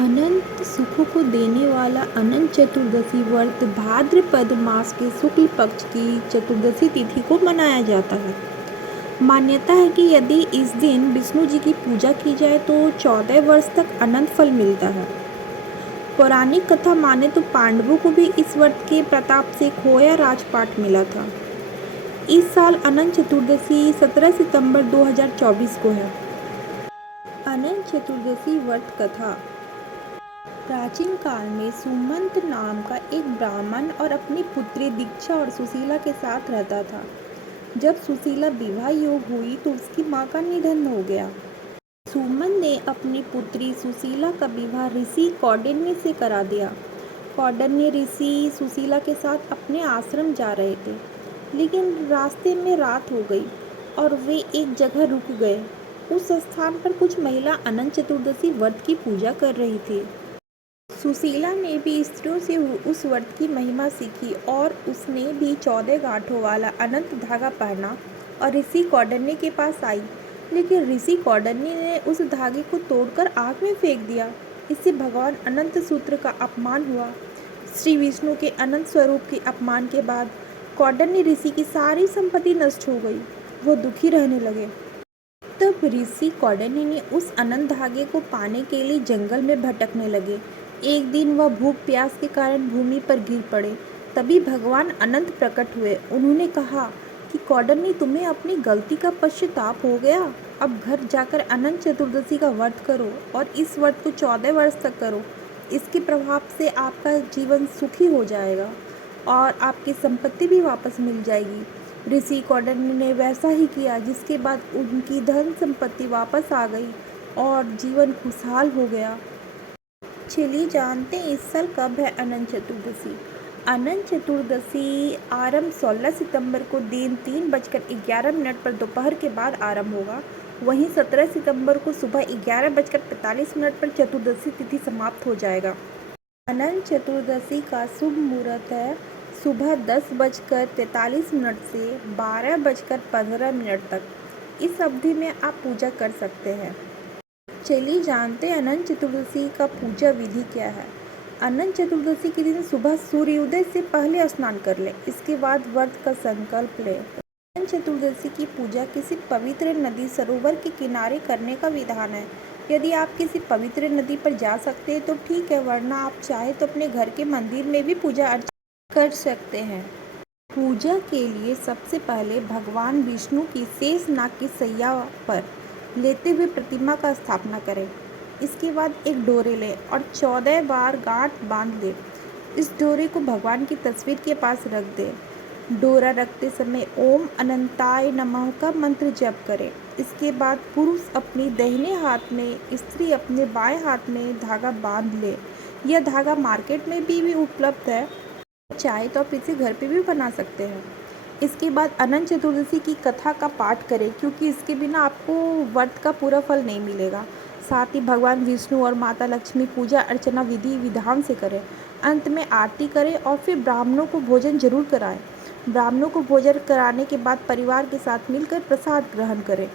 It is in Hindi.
अनंत सुखों को देने वाला अनंत चतुर्दशी व्रत भाद्रपद मास के शुक्ल पक्ष की चतुर्दशी तिथि को मनाया जाता है। मान्यता है कि यदि इस दिन विष्णु जी की पूजा की जाए तो 14 वर्ष तक अनंत फल मिलता है। पौराणिक कथा माने तो पांडवों को भी इस व्रत के प्रताप से खोया राजपाट मिला था। इस साल अनंत चतुर्दशी 17 सितंबर 2024 को है। अनंत चतुर्दशी व्रत कथा। प्राचीन काल में सुमंत नाम का एक ब्राह्मण और अपनी पुत्री दीक्षा और सुशीला के साथ रहता था। जब सुशीला विवाह योग्य हुई तो उसकी मां का निधन हो गया। सुमंत ने अपनी पुत्री सुशीला का विवाह ऋषि कौंडिन्य से करा दिया। कौंडिन्य ऋषि सुशीला के साथ अपने आश्रम जा रहे थे, लेकिन रास्ते में रात हो गई और वे एक जगह रुक गए। उस स्थान पर कुछ महिला अनंत चतुर्दशी व्रत की पूजा कर रही थी। सुशीला ने भी स्त्रियों से उस व्रत की महिमा सीखी और उसने भी 14 गांठों वाला अनंत धागा पहना और ऋषि कौंडिन्य के पास आई। लेकिन ऋषि कौंडिन्य ने उस धागे को तोड़कर आग में फेंक दिया। इससे भगवान अनंत सूत्र का अपमान हुआ। श्री विष्णु के अनंत स्वरूप के अपमान के बाद कौंडिन्य ऋषि की सारी संपत्ति नष्ट हो गई। वो दुखी रहने लगे। तब ऋषि कौंडिन्य ने उस अनंत धागे को पाने के लिए जंगल में भटकने लगे। एक दिन वह भूख प्यास के कारण भूमि पर गिर पड़े। तभी भगवान अनंत प्रकट हुए। उन्होंने कहा कि कौंडिन्य, तुम्हें अपनी गलती का पश्चाताप हो गया। अब घर जाकर अनंत चतुर्दशी का व्रत करो और इस व्रत को 14 वर्ष तक करो। इसके प्रभाव से आपका जीवन सुखी हो जाएगा और आपकी संपत्ति भी वापस मिल जाएगी। ऋषि कौंडिन्य ने वैसा ही किया, जिसके बाद उनकी धन संपत्ति वापस आ गई और जीवन खुशहाल हो गया। चलिए जानते हैं इस साल कब है अनंत चतुर्दशी। अनंत चतुर्दशी आरंभ 16 सितंबर को दिन 3:11 पर दोपहर के बाद आरंभ होगा। वहीं 17 सितंबर को सुबह 11:45 पर चतुर्दशी तिथि समाप्त हो जाएगा। अनंत चतुर्दशी का शुभ मुहूर्त है सुबह 10:43 से 12:15 तक। इस अवधि में आप पूजा कर सकते हैं। चलिए जानते हैं अनंत चतुर्दशी का पूजा विधि क्या है। अनंत चतुर्दशी के दिन सुबह सूर्योदय से पहले स्नान कर लें। इसके बाद व्रत का संकल्प लें। अनंत चतुर्दशी की पूजा किसी पवित्र नदी सरोवर के किनारे करने का विधान है। यदि आप किसी पवित्र नदी पर जा सकते हैं तो ठीक है, वरना आप चाहे तो अपने घर के मंदिर में भी पूजा अर्चना कर सकते हैं। पूजा के लिए सबसे पहले भगवान विष्णु की शेष नाग की सैया पर लेते हुए प्रतिमा का स्थापना करें। इसके बाद एक डोरे लें और 14 बार गांठ बांध दें। इस डोरे को भगवान की तस्वीर के पास रख दें। डोरा रखते समय ओम अनंताय नमः का मंत्र जप करें। इसके बाद पुरुष अपनी दाहिने हाथ में, स्त्री अपने बाएं हाथ में धागा बांध ले। यह धागा मार्केट में भी उपलब्ध है, चाहे तो आप इसे घर पे भी बना सकते हैं। इसके बाद अनंत चतुर्दशी की कथा का पाठ करें, क्योंकि इसके बिना आपको व्रत का पूरा फल नहीं मिलेगा। साथ ही भगवान विष्णु और माता लक्ष्मी पूजा अर्चना विधि विधान से करें। अंत में आरती करें और फिर ब्राह्मणों को भोजन जरूर कराएं। ब्राह्मणों को भोजन कराने के बाद परिवार के साथ मिलकर प्रसाद ग्रहण करें।